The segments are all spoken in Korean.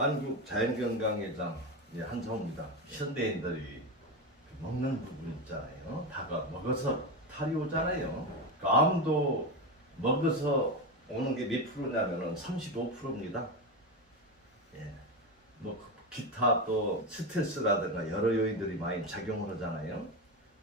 한국자연건강회장 한성우입니다. 현대인들이 먹는 부분 있잖아요. 다가 먹어서 탈이 오잖아요. 암도 먹어서 오는 게 몇 프로냐면은 35%입니다. 예. 뭐 기타 또 스트레스라든가 여러 요인들이 많이 작용을 하잖아요.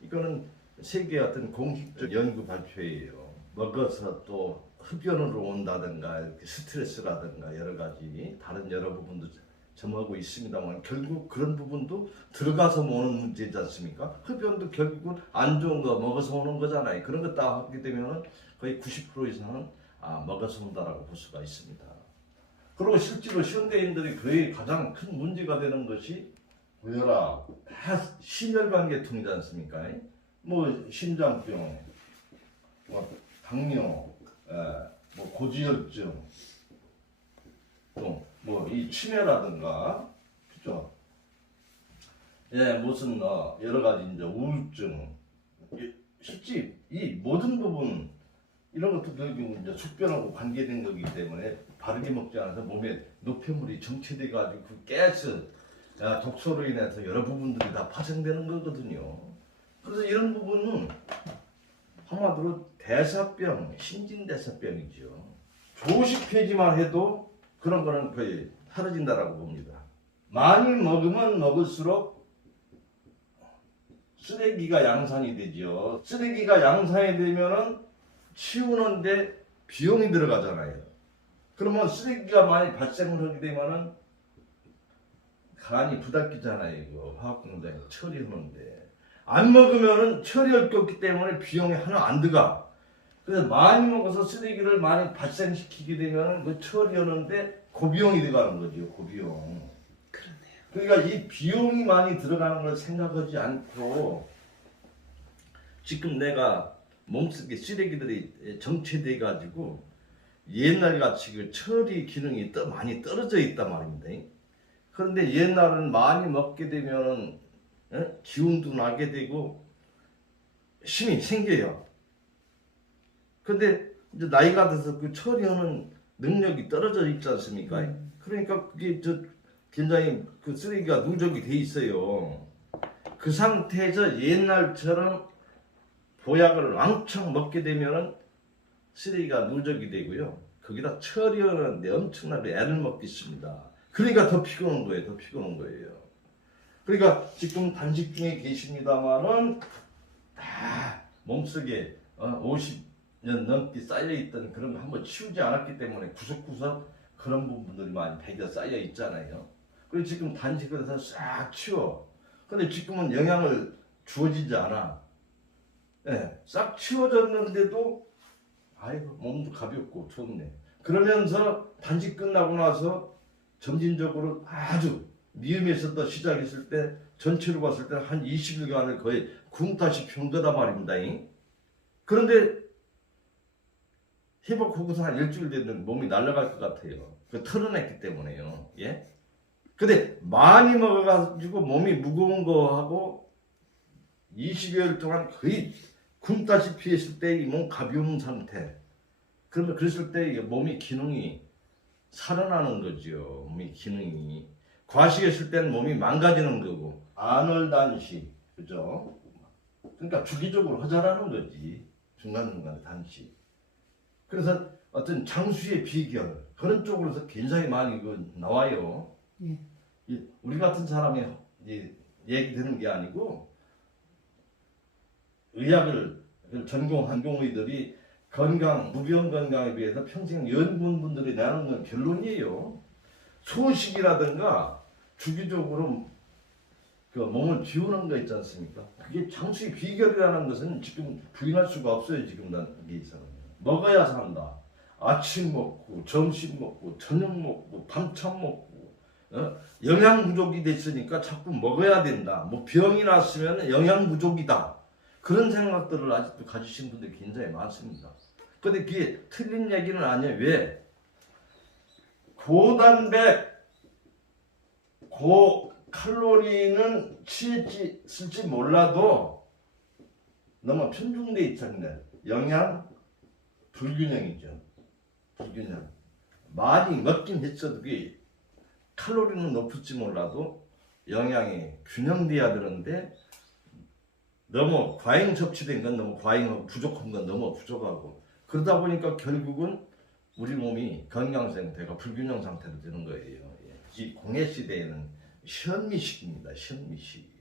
이거는 세계 어떤 공식적 연구 발표예요. 먹어서 또 흡연으로 온다든가 이렇게 스트레스라든가 여러 가지 다른 여러 부분도 점하고 있습니다만 결국 그런 부분도 들어가서 오는 문제지 않습니까? 흡연도 결국은 안 좋은 거 먹어서 오는 거잖아요. 그런 거 다 하게 되면 거의 90% 이상은 먹어서 온다라고 볼 수가 있습니다. 그리고 실제로 현대인들이 거의 가장 큰 문제가 되는 것이 고혈압, 심혈관 계통이지 않습니까? 뭐 심장병, 뭐 당뇨, 뭐 고지혈증, 또 뭐 이 치매라든가, 그죠? 예, 무슨 여러 가지 이제 우울증, 실제 이 모든 부분 이런 것도 결국 이제 숙변하고 관계된 거기 때문에 바르게 먹지 않아서 몸에 노폐물이 정체돼 가지고 그 가스, 독소로 인해서 여러 부분들이 다 파생되는 거거든요. 그래서 이런 부분은 한마디로 대사병, 신진대사병이죠. 조식 폐지만 해도 그런 거는 거의 사라진다라고 봅니다. 많이 먹으면 먹을수록 쓰레기가 양산이 되죠. 쓰레기가 양산이 되면은 치우는데 비용이 들어가잖아요. 그러면 쓰레기가 많이 발생을 하게 되면은 간이 부닥기잖아요. 이거 화학공장에 처리하는데 안 먹으면은 처리할 게 없기 때문에 비용이 하나 안 들어가. 그래서 많이 먹어서 쓰레기를 많이 발생시키게 되면 그 처리하는데 고비용이 들어가는 거죠. 고비용. 그러네요. 그러니까 이 비용이 많이 들어가는 걸 생각하지 않고 지금 내가 몸속에 쓰레기들이 정체돼 가지고 옛날 같이 그 처리 기능이 많이 떨어져 있단 말입니다. 그런데 옛날은 많이 먹게 되면 기운도 나게 되고 힘이 생겨요. 근데 이제 나이가 들어서 그 처리하는 능력이 떨어져 있지 않습니까? 그러니까 그게 굉장히 그 쓰레기가 누적이 돼 있어요. 그 상태에서 옛날처럼 보약을 왕창 먹게 되면은 쓰레기가 누적이 되고요. 거기다 처리하는데 엄청나게 애를 먹겠습니다. 그러니까 더 피곤한 거예요. 더 피곤한 거예요. 그러니까 지금 단식 중에 계십니다만은 다 몸속에 50년 넘게 쌓여있던 그런 거 한번 치우지 않았기 때문에 구석구석 그런 부분들이 많이 배겨 쌓여 있잖아요. 그리고 지금 단식을 해서 싹 치워. 근데 지금은 영향을 주어지지 않아. 예, 싹 치워졌는데도 아이고 몸도 가볍고 좋네. 그러면서 단식 끝나고 나서 점진적으로 아주 미음에서부터 시작했을 때 전체로 봤을 때 한 20일간을 거의 굶다시피 한 거다 말입니다. 그런데 회복하고서 한 일주일 됐는데 몸이 날아갈 것 같아요. 그 털어냈기 때문에요. 예? 근데 많이 먹어가지고 몸이 무거운 거하고 20여일 동안 거의 굶다시피 했을 때 이 몸 가벼운 상태. 그러면 그랬을 때 몸이 기능이 살아나는 거죠. 몸이 기능이. 과식했을 때는 몸이 망가지는 거고. 안월단식. 그죠? 그러니까 주기적으로 하자라는 거지. 중간중간에 단식. 그래서 어떤 장수의 비결 그런 쪽으로서 굉장히 많이 나와요. 우리 같은 사람이 얘기 듣는 게 아니고 의학을 전공한 전공의들이 건강, 무병 건강에 비해서 평생 연구원분들이 내놓는 결론이에요. 소식이라든가 주기적으로 그 몸을 비우는 거 있지 않습니까? 그게 장수의 비결이라는 것은 지금 부인할 수가 없어요. 지금 단계에서는. 먹어야 산다. 아침 먹고 점심 먹고 저녁 먹고 밤참 먹고 영양 부족이 됐으니까 자꾸 먹어야 된다. 뭐 병이 났으면 영양 부족이다. 그런 생각들을 아직도 가지신 분들이 굉장히 많습니다. 근데 그게 틀린 얘기는 아니에요. 왜? 고단백, 고칼로리는 쓸지 몰라도 너무 편중돼 있잖아요. 영양 불균형이죠. 불균형. 많이 먹긴 했어도 그게 칼로리는 높을지 몰라도 영양이 균형돼야 되는데 너무 과잉 섭취된 건 너무 과잉하고 부족한 건 너무 부족하고 그러다 보니까 결국은 우리 몸이 건강 상태가 불균형 상태로 되는 거예요. 이 공해 시대에는 현미식입니다. 현미식.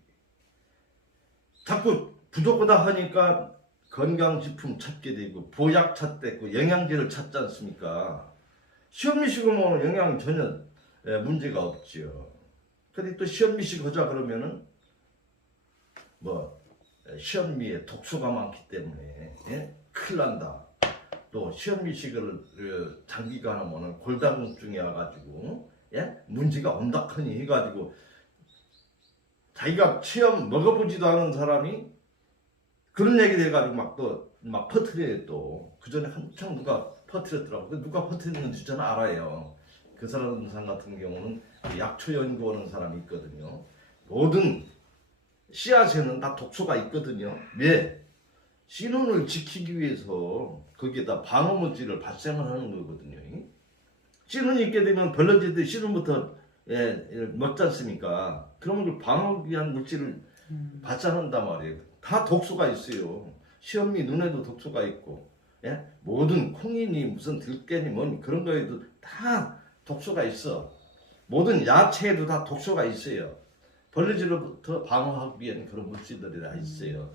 자꾸 부족하다 하니까 건강식품 찾게 되고 보약 찾고 영양제를 찾지 않습니까? 현미식은 뭐 영양 전혀 문제가 없지요. 근데 또 현미식 하자 그러면은 뭐 현미에 독소가 많기 때문에 큰일 난다. 또 현미식을 장기간 하면은 골다공증이 와가지고 문제가 온다하니 해가지고 자기가 체험 먹어보지도 않은 사람이 그런 얘기 돼가지고 막 퍼뜨려요. 또 그 전에 한창 누가 퍼뜨렸더라고. 누가 퍼뜨렸는지 저는 알아요. 그 사람 같은 경우는 약초 연구하는 사람이 있거든요. 모든 씨앗에는 다 독소가 있거든요. 왜? 씨눈을 지키기 위해서 거기에다 방어물질을 발생을 하는 거거든요. 씨눈이 있게 되면 벌러질 때 씨눈부터 먹지 않습니까? 그러면 그 방어하기 위한 물질을 발산한단 말이에요. 다 독소가 있어요. 시험미 눈에도 독소가 있고 모든 콩이니 무슨 들깨니 뭐 그런 거에도 다 독소가 있어. 모든 야채에도 다 독소가 있어요. 벌레질로부터 방어하기 위한 그런 물질들이 다 있어요.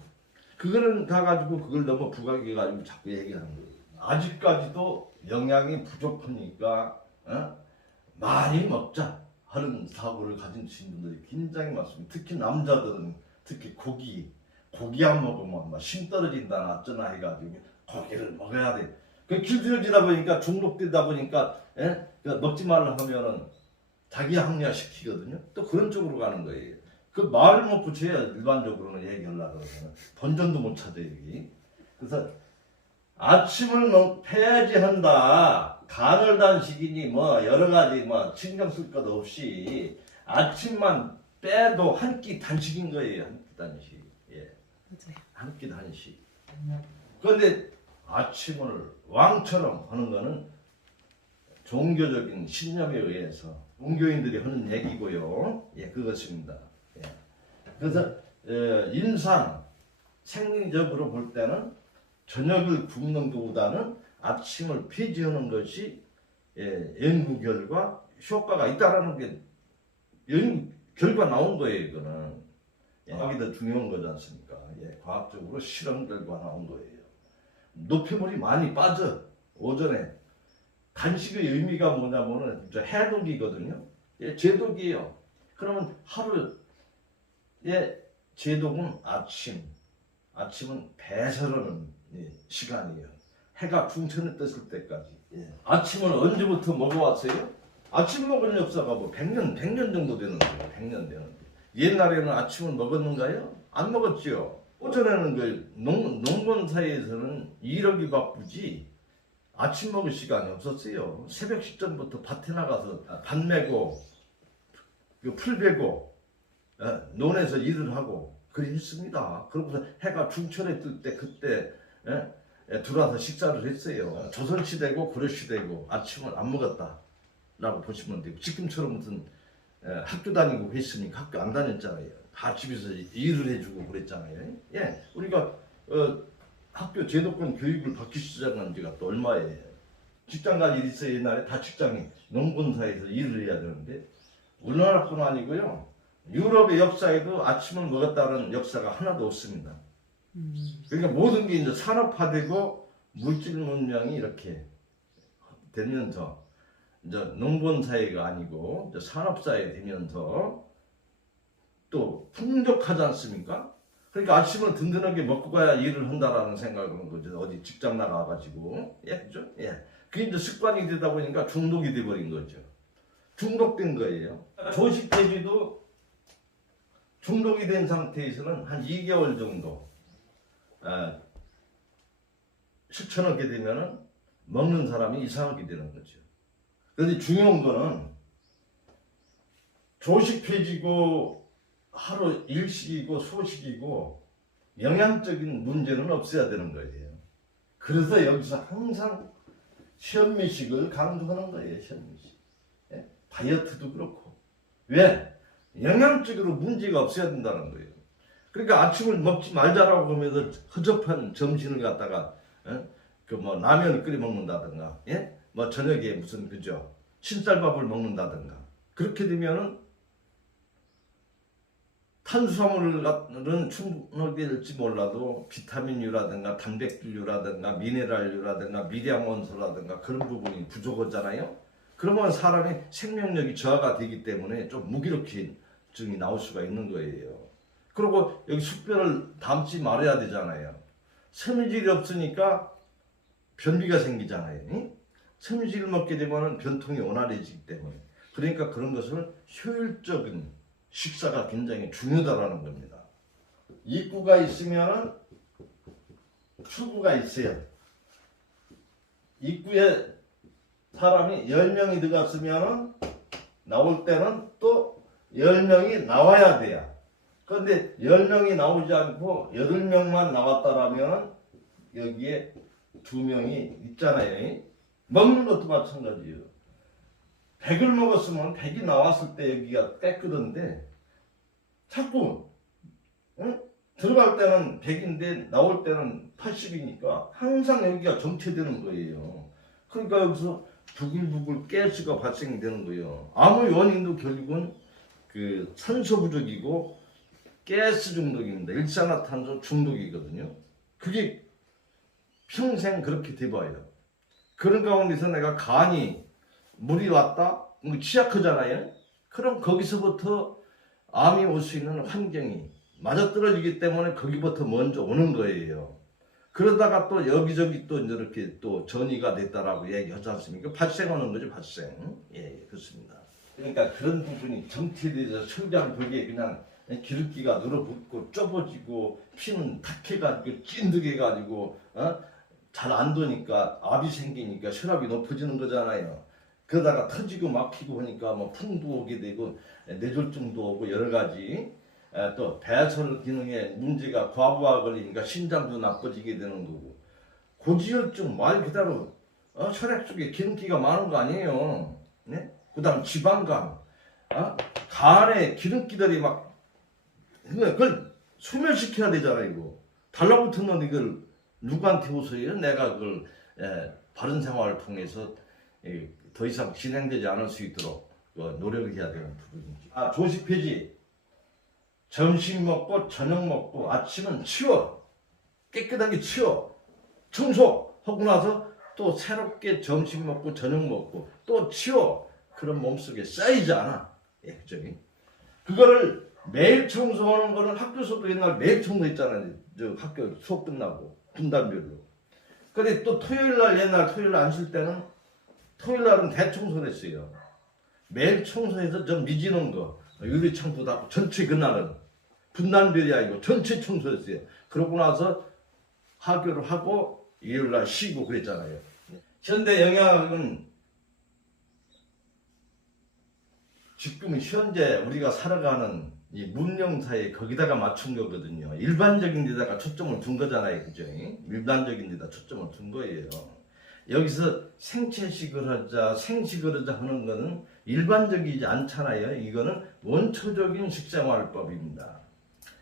그거를 가가지고 그걸 너무 부각해가지고 자꾸 얘기하는 거예요. 아직까지도 영양이 부족하니까 많이 먹자 하는 사고를 가진 분들이 굉장히 많습니다. 특히 남자들은 특히 고기 안 먹으면 심 떨어진다 어쩌나 해가지고 고기를 먹어야 돼. 그 길들여지다 보니까 중독되다 보니까 먹지 말라 하면은 자기 합리화시키거든요. 또 그런 쪽으로 가는 거예요. 그 말을 못 붙여야 일반적으로는 얘기하려고 그러면 본전도 못 찾아 여기. 그래서 아침을 폐지한다. 간헐 단식이니 뭐 여러 가지 뭐 신경 쓸 것 없이 아침만 빼도 한 끼 단식인 거예요. 한 끼 단식. 한 끼 단식. 그런데 아침을 왕처럼 하는 거는 종교적인 신념에 의해서 종교인들이 하는 얘기고요. 그것입니다. 그래서 임상 생리적으로 볼 때는 저녁을 굶는 것보다는 아침을 폐지하는 것이 연구 결과 효과가 있다라는 게 결과 나온 거예요. 이거는 과학이 더 중요한 거지 않습니까? 과학적으로 실험 결과 나온 거예요. 노폐물이 많이 빠져. 오전에 간식의 의미가 뭐냐면은 해독이거든요. 제독이에요. 그러면 하루에 제독은 아침은 배설하는 시간이에요. 해가 중천에 떴을 때까지. 아침은 언제부터 먹어왔어요? 아침 먹은 역사가 뭐 100년 정도 되는 거예요. 100년 되는데. 옛날에는 아침을 먹었는가요? 안 먹었죠. 오전에는 그 농촌 사이에서는 일하기 바쁘지 아침 먹을 시간이 없었어요. 새벽 식전부터 밭에 나가서 밭 메고 풀 베고 논에서 일을 하고 그랬습니다. 그러고서 해가 중천에 뜰 때 그때 들어와서 식사를 했어요. 조선시대고 고려시대고 아침을 안 먹었다라고 보시면 되고 지금처럼 무슨 학교 다니고 했으니까 학교 안 다녔잖아요. 다 집에서 일을 해주고 그랬잖아요. 우리가 학교 제도권 교육을 받기 시작한 지가 또 얼마예요. 직장 갈 일이 있어요. 옛날에 다 직장이 농군사에서 일을 해야 되는데 우리나라뿐 아니고요. 유럽의 역사에도 아침을 먹었다는 역사가 하나도 없습니다. 그러니까 모든 게 이제 산업화되고 물질 문명이 이렇게 되면서 이제 농촌 사회가 아니고 이제 산업 사회 되면서 또 풍족하지 않습니까? 그러니까 아침을 든든하게 먹고 가야 일을 한다라는 생각을 하는 거죠. 어디 직장 나가가지고 그죠? 그게 이제 습관이 되다 보니까 중독이 돼버린 거죠. 중독된 거예요. 조식 대비도 중독이 된 상태에서는 한 2개월 정도 실천하게 되면은 먹는 사람이 이상하게 되는 거죠. 그런데 중요한 거는 조식 폐지고 하루 일식이고 소식이고 영양적인 문제는 없어야 되는 거예요. 그래서 여기서 항상 현미식을 강조하는 거예요. 현미식. 다이어트도 그렇고 왜? 영양적으로 문제가 없어야 된다는 거예요. 그러니까 아침을 먹지 말자라고 하면서 허접한 점심을 갖다가 그 뭐 라면을 끓여 먹는다든가, 예? 뭐 저녁에 무슨 그죠? 흰쌀밥을 먹는다든가 그렇게 되면은 탄수화물은 충분하게 될지 몰라도 비타민류라든가 단백질류라든가 미네랄류라든가 미량원소라든가 그런 부분이 부족하잖아요. 그러면 사람이 생명력이 저하가 되기 때문에 좀 무기력증이 나올 수가 있는 거예요. 그리고 여기 숙변을 담지 말아야 되잖아요. 섬유질이 없으니까 변비가 생기잖아요. 응? 섬유질을 먹게 되면 변통이 원활해지기 때문에. 그러니까 그런 것을 효율적인 식사가 굉장히 중요하다는 겁니다. 입구가 있으면 출구가 있어요. 입구에 사람이 10명이 들어갔으면 나올 때는 또 10명이 나와야 돼요. 그런데 10명이 나오지 않고 8명만 나왔다라면 여기에 2명이 있잖아요. 먹는 것도 마찬가지예요. 100을 먹었으면 100이 나왔을 때 여기가 깨끗한데 자꾸 들어갈 때는 100인데 나올 때는 80이니까 항상 여기가 정체되는 거예요. 그러니까 여기서 부글부글 가스가 발생되는 거예요. 아무 원인도 결국은 그 산소 부족이고 가스 중독입니다. 일산화탄소 중독이거든요. 그게 평생 그렇게 돼봐요. 그런 가운데서 내가 간이 물이 왔다? 취약하잖아요. 그럼 거기서부터 암이 올 수 있는 환경이 맞아떨어지기 때문에 거기부터 먼저 오는 거예요. 그러다가 또 여기저기 또 이렇게 또 전이가 됐다라고 얘기하지 않습니까? 발생하는 거죠, 발생. 예, 그렇습니다. 그러니까 그런 부분이 정체돼서 천장벽에 그냥 기름기가 늘어붙고 좁아지고 피는 탁해가지고 찐득해가지고 잘 안 도니까 압이 생기니까 혈압이 높아지는 거잖아요. 그러다가 터지고 막히고 하니까 뭐 풍도 오게 되고 뇌졸중도 오고 여러 가지 또 배설 기능에 문제가 과부하 걸리니까 심장도 나빠지게 되는 거고 고지혈증 말 그대로 혈액 속에 기름기가 많은 거 아니에요. 네? 그다음 지방간, 간에 기름기들이 막 그걸 소멸시켜야 되잖아 이거. 달라붙었는데 이걸 누구한테 호소해요? 내가 그걸 바른 생활을 통해서 더 이상 진행되지 않을 수 있도록 노력을 해야 되는 부분이지. 조식 폐지. 점심 먹고 저녁 먹고 아침은 치워. 깨끗하게 치워. 청소하고 나서 또 새롭게 점심 먹고 저녁 먹고 또 치워. 그런 몸속에 쌓이지 않아. 예, 그죠? 그거를 매일 청소하는 거는 학교에서도 옛날 매일 청소했잖아요. 저 학교 수업 끝나고 분단별로. 근데 또 토요일날 옛날 토요일 안 쉴 때는 토요일날은 대청소를 했어요. 매일 청소해서 좀 미지는 거 유리창도 닫고 전체 그날은 분단별이 아니고 전체 청소했어요. 그러고 나서 학교를 하고 일요일날 쉬고 그랬잖아요. 현대 영양학은 지금 현재 우리가 살아가는 이 문명사회 거기다가 맞춘 거거든요. 일반적인 데다가 초점을 둔 거잖아요. 그죠? 일반적인 데다 초점을 둔 거예요. 여기서 생채식을 하자, 생식을 하자 하는 거는 일반적이지 않잖아요. 이거는 원초적인 식생활법입니다.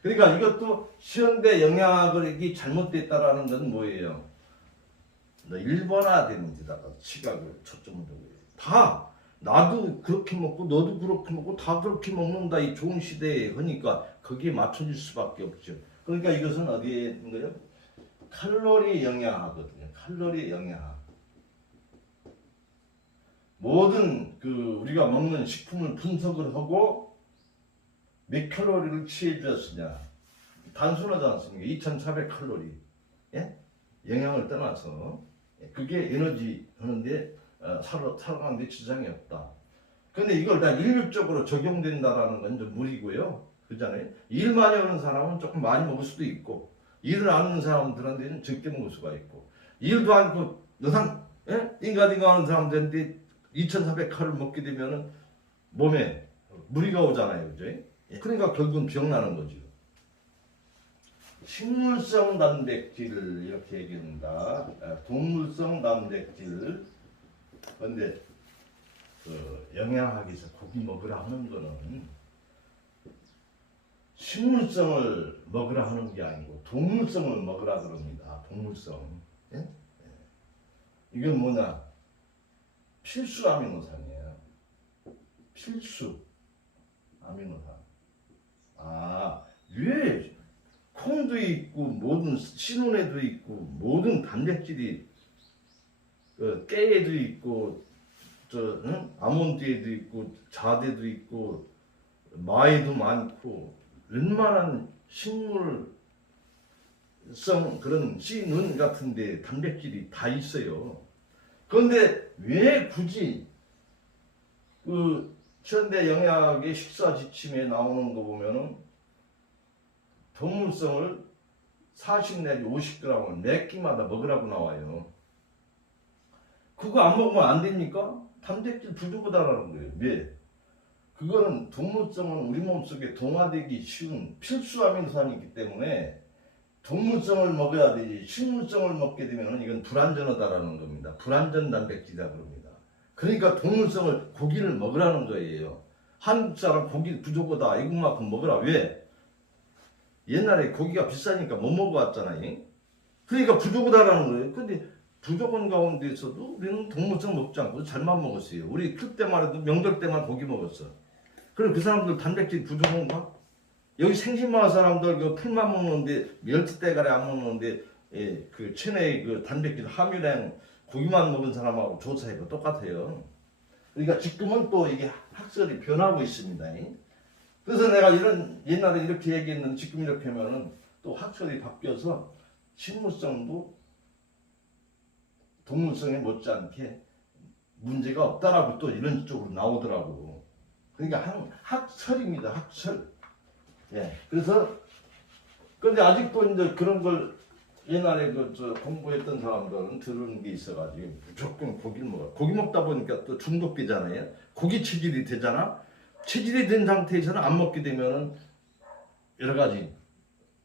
그러니까 이것도 현대 영양학이 잘못됐다라는 건 뭐예요? 일본화된 데다가 시각을 초점을 두고 다 나도 그렇게 먹고 너도 그렇게 먹고 다 그렇게 먹는다 이 좋은 시대에 하니까 거기에 맞춰질 수밖에 없죠. 그러니까 이것은 어디에 있는 거예요? 칼로리 영양학거든요. 칼로리 영양학. 모든 우리가 먹는 식품을 분석을 하고 몇 칼로리를 취해주었으냐. 단순하지 않습니까? 2,400칼로리. 예? 영양을 떠나서 그게 에너지 하는데 살아가는데 지장이 없다. 근데 이걸 다 일률적으로 적용된다라는 건 좀 무리고요. 그렇잖아요. 일 많이 하는 사람은 조금 많이 먹을 수도 있고 일을 안 하는 사람들한테는 적게 먹을 수가 있고 일도 않고 너상 띵가띵가 하는 사람들한테 2,400칼로리 먹게 되면은 몸에 무리가 오잖아요. 그죠? 그러니까 결국은 병나는 거죠. 식물성 단백질 이렇게 얘기합니다. 동물성 단백질. 근데 그 영양학에서 고기 먹으라 하는 거는 식물성을 먹으라 하는 게 아니고 동물성을 먹으라 그럽니다. 동물성. 예? 이건 뭐냐? 필수 아미노산이에요. 필수 아미노산. 아, 왜 콩도 있고 모든 신운에도 있고 모든 단백질이 깨에도 있고 아몬드에도 있고 자대도 있고 마에도 많고 웬만한 식물성 그런 씨눈 같은데 단백질이 다 있어요. 그런데 왜 굳이 그 현대 영양학의 식사 지침에 나오는 거 보면은 동물성을 40 내지 50g을 매 끼마다 먹으라고 나와요. 그거 안 먹으면 안 됩니까? 단백질 부족하다라는 거예요. 왜? 그거는 동물성은 우리 몸속에 동화되기 쉬운 필수 아미노산이기 때문에 동물성을 먹어야 되지 식물성을 먹게 되면 이건 불완전하다라는 겁니다. 불완전 단백질이다 그럽니다. 그러니까 동물성을 고기를 먹으라는 거예요. 한국 사람 고기 부족하다 이것만큼 먹으라. 왜? 옛날에 고기가 비싸니까 못 먹어왔잖아요. 그러니까 부족하다라는 거예요. 근데 부족한 가운데서도 우리는 동물성 먹지 않고 잘만 먹었어요. 우리 클 때만 해도 명절 때만 고기 먹었어. 그럼 그 사람들 단백질 부족한가? 여기 생신마을 사람들 그 풀만 먹는데 멸치대가리 안 먹는데 그 체내의 그 단백질 함유량 고기만 먹은 사람하고 조사해도 똑같아요. 그러니까 지금은 또 이게 학설이 변하고 있습니다. 그래서 내가 이런 옛날에 이렇게 얘기했는데 지금 이렇게 하면은 또 학설이 바뀌어서 식물성도 동물성에 못지않게 문제가 없다라고 또 이런 쪽으로 나오더라고. 그러니까 학설입니다. 학설. 예. 그래서 근데 아직도 이제 그런 걸 옛날에 공부했던 사람들은 들은 게 있어가지고 무조건 고기를 먹어. 고기 먹다 보니까 또 중독되잖아요. 고기 체질이 되잖아. 체질이 된 상태에서는 안 먹게 되면은 여러 가지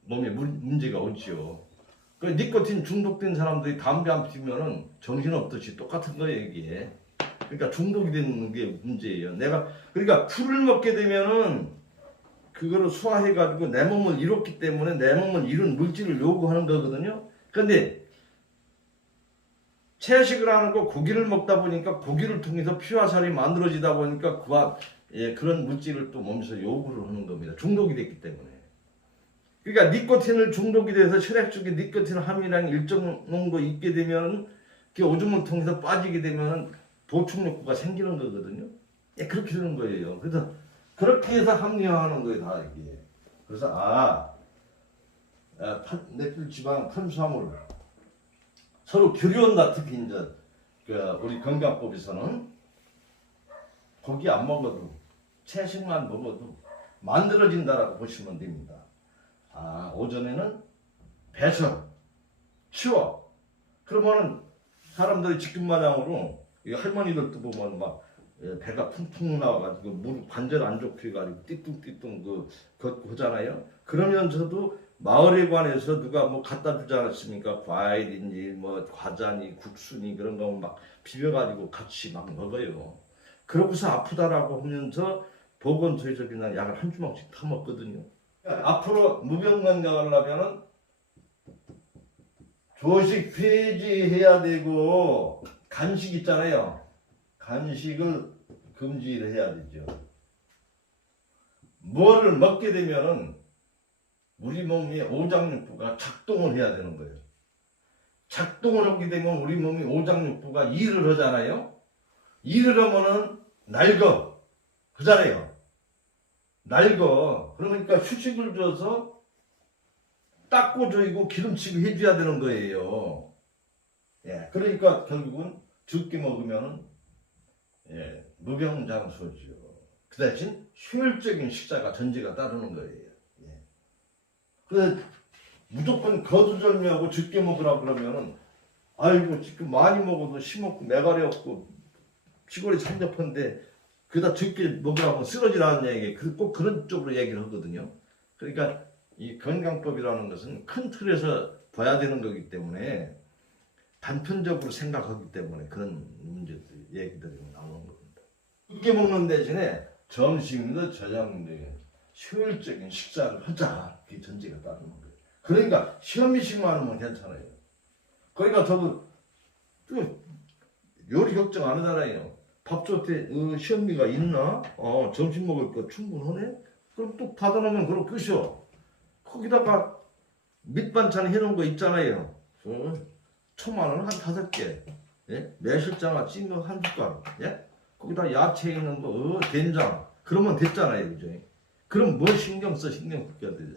몸에 문제가 오죠. 그 니코틴 중독된 사람들이 담배 안 피우면은 정신없듯이 똑같은 거예요, 이게. 그러니까 중독이 되는 게 문제예요. 내가 그러니까 풀을 먹게 되면은 그거를 소화해가지고 내 몸을 이뤘기 때문에 내 몸을 이룬 물질을 요구하는 거거든요. 그런데 채식을 하는 거 고기를 먹다 보니까 고기를 통해서 피와 살이 만들어지다 보니까 그와 그런 물질을 또 몸에서 요구를 하는 겁니다. 중독이 됐기 때문에. 그러니까 니코틴을 중독이 돼서 혈액 속에 니코틴 함유량이 일정 정도 있게 되면 그 오줌을 통해서 빠지게 되면 보충 욕구가 생기는 거거든요. 그렇게 되는 거예요. 그래서 그렇게 해서 합리화하는 거예요, 다 이게. 그래서 뇌물, 지방, 탄수화물 서로 교류한다. 특히 이제 우리 건강법에서는 고기 안 먹어도 채식만 먹어도 만들어진다라고 보시면 됩니다. 오전에는 배설, 치워. 그러면은 사람들이 직근마냥으로 할머니들도 보면 막 배가 퉁퉁 나와가지고 무릎 관절 안 좋게 해가지고 띠뚱띠뚱 걷고 하잖아요. 그러면서도 마을에 관해서 누가 뭐 갖다 주지 않았습니까? 과일인지 뭐 과자니 국수니 그런 거 막 비벼가지고 같이 막 먹어요. 그러고서 아프다라고 하면서 보건소에서 그냥 약을 한 주먹씩 타 먹거든요. 앞으로 무병건강하려면은 조식 폐지해야 되고 간식 있잖아요. 간식을 금지를 해야 되죠. 뭐를 먹게 되면은 우리 몸의 오장육부가 작동을 해야 되는 거예요. 작동을 하게 되면 우리 몸의 오장육부가 일을 하잖아요. 일을 하면은 낡어. 그잖아요. 낡어. 그러니까 휴식을 줘서 닦고줘이고 기름치고 해줘야 되는 거예요. 그러니까 결국은 적게 먹으면은 무병장수죠. 그 대신 효율적인 식사가 전제가 따르는 거예요. 그래서 무조건 거두절미하고 적게 먹으라 그러면은 아이고 지금 많이 먹어도 심없고 매가리 없고 시골이 산접한데 그다 적게 먹으라고 쓰러지라는 얘기, 꼭 그런 쪽으로 얘기를 하거든요. 그러니까 이 건강법이라는 것은 큰 틀에서 봐야 되는 거기 때문에 단편적으로 생각하기 때문에 그런 문제들, 얘기들이 나오는 겁니다. 늦게 먹는 대신에 점심이나 저녁에 효율적인 식사를 하자. 그게 전제가 따르는 거예요. 그러니까 현미식만 하면 괜찮아요. 그러니까 저도 요리 걱정 안 하잖아요. 밥솥에 현미가 있나? 점심 먹을 거 충분하네? 그럼 또 받아놓으면 그럼 끝이요. 거기다가 밑반찬 해놓은 거 있잖아요. 초마늘 한 5개, 예? 매실장아 찐거 한 숟갈, 예? 거기다 야채 있는 거, 된장. 그러면 됐잖아요, 그죠? 그럼 뭐 신경 써, 신경 써야 되죠.